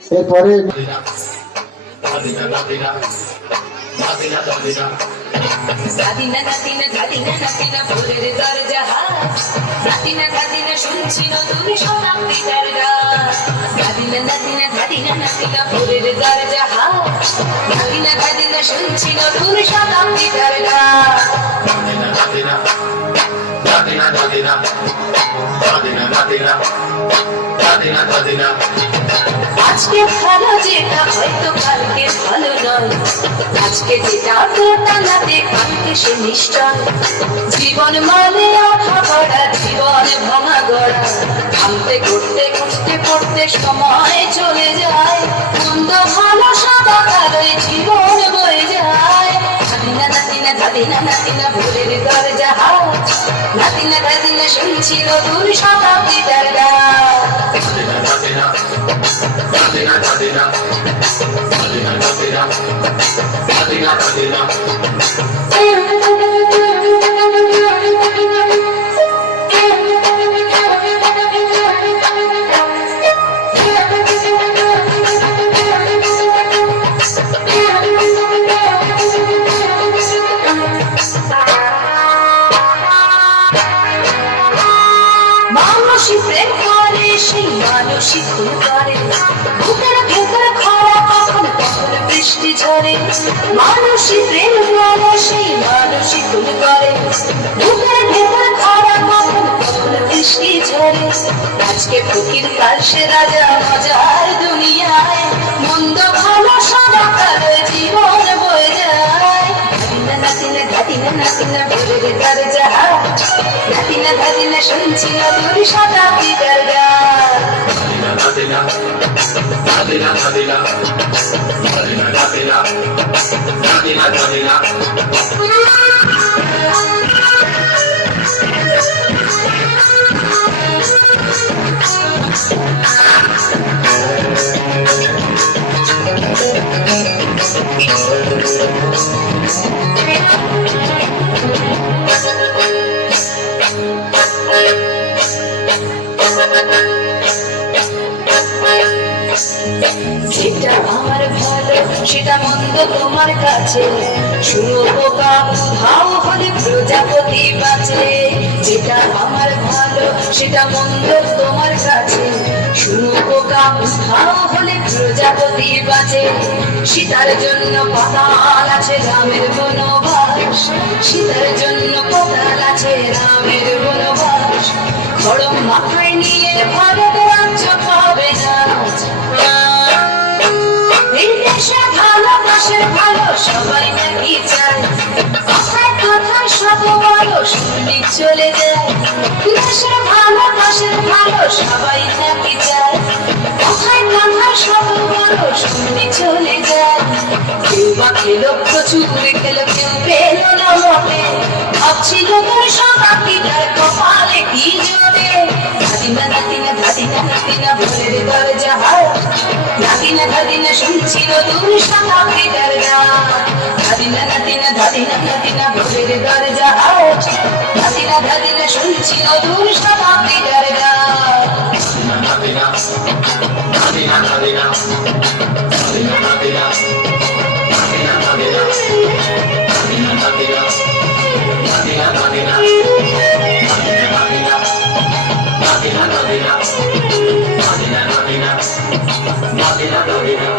এরপরে দাদিনা দাদিনা দাদিনা দাদিনা ভোরের দরজা দাদিনা দাদিনা শুনছি নতুন শতাব্দীটার গান দাদিনা দাদিনা দাদিনা দাদিনা ভোরের দরজা দাদিনা দাদিনা শুনছি নতুন শতাব্দীটার গান দাদিনা দাদিনা দাদিনা দাদিনা দাদিনা দাদিনা দাদিনা আজকে ভালো যেটা হয়তো কালকে ভালো নয় আজকে যেটা দোটানাতে কালকে সে নিশ্চয় জীবন মানে আঠা গড়া জীবন ভাঙা গড়া ভাঙতে করতে করতে করতে সময় চলে যায় মন্দ ভালো সাদা কালোয় জীবন বয়ে যায় দাদিনা দাদিনা দাদিনা দাদিনা ভোরের দরজা দাদিনা দাদিনা শুনছি নতুন শতাব্দীটার গান দাদিনা দাদিনা দাদিনা দাদিনা দাদিনা দাদিনা দাদিনা মানুষই প্রেম করে সেই মানুষই খুন করে বুকের ভেতর খরা কখন কখন বৃষ্টি ঝরে মানুষই প্রেম করে সেই মানুষই খুন করে বুকের ভেতর খরা কখন কখন বৃষ্টি ঝরে আজকে ফকির কাল সে রাজা মজার দুনিয়ায় মন্দ ভালো সাদা কালো জীবন বয়ে যায় দাদিনা দাদিনা দাদিনা ভোরের দরজা দাদিনা দাদিনা শুনছি নতুন শতাব্দীটার গান দাদিনা দাদিনা দাদিনা দাদিনা দাদিনা দাদিনা দাদিনা যেটা আমার ভালো সেটা মন্দ তোমার কাছে শুনো পোকা উধাও হলে প্রজাপতি বাঁচে যেটা আমার ভালো সেটা মন্দ তোমার কাছে শুনো পোকা উধাও হলে প্রজাপতি বাঁচে সীতার জন্য পাতাল আছে রামের বনবাস সীতার জন্য পাতাল আছে রামের বনবাস খড়ম মাথায় নিয়ে ভারত রাজ্য পাবে না ভালোবাসে ভালো সবাই নাকি চায় কথায় কথায় সব বলো শুনলি চলে যায় দেশে ভালোবাসে ভালো সবাই নাকি চায় কথায় কথায় সব বলো শুনলি চলে যায় কেউ বা খেলো প্রচুর খেলো কেউ পেলো না মোটে ভাবছিল তোর শতাব্দীটার কপালে কি জোরে দাদিনা দাদিনা দাদিনা দাদিনা ভোরের দরজা দাদিনা দাদিনা শুনছি নতুন শতাব্দীটার গান দাদিনা দাদিনা দাদিনা দাদিনা ভোরের দরজা দাদিনা দাদিনা শুনছি নতুন শতাব্দীটার গান দাদিনা দাদিনা দাদিনা দাদিনা দাদিনা দাদিনা দাদিনা দাদিনা দাদিনা দাদিনা দাদিনা দাদিনা দাদিনা দাদিনা দাদিনা দাদিনা দাদিনা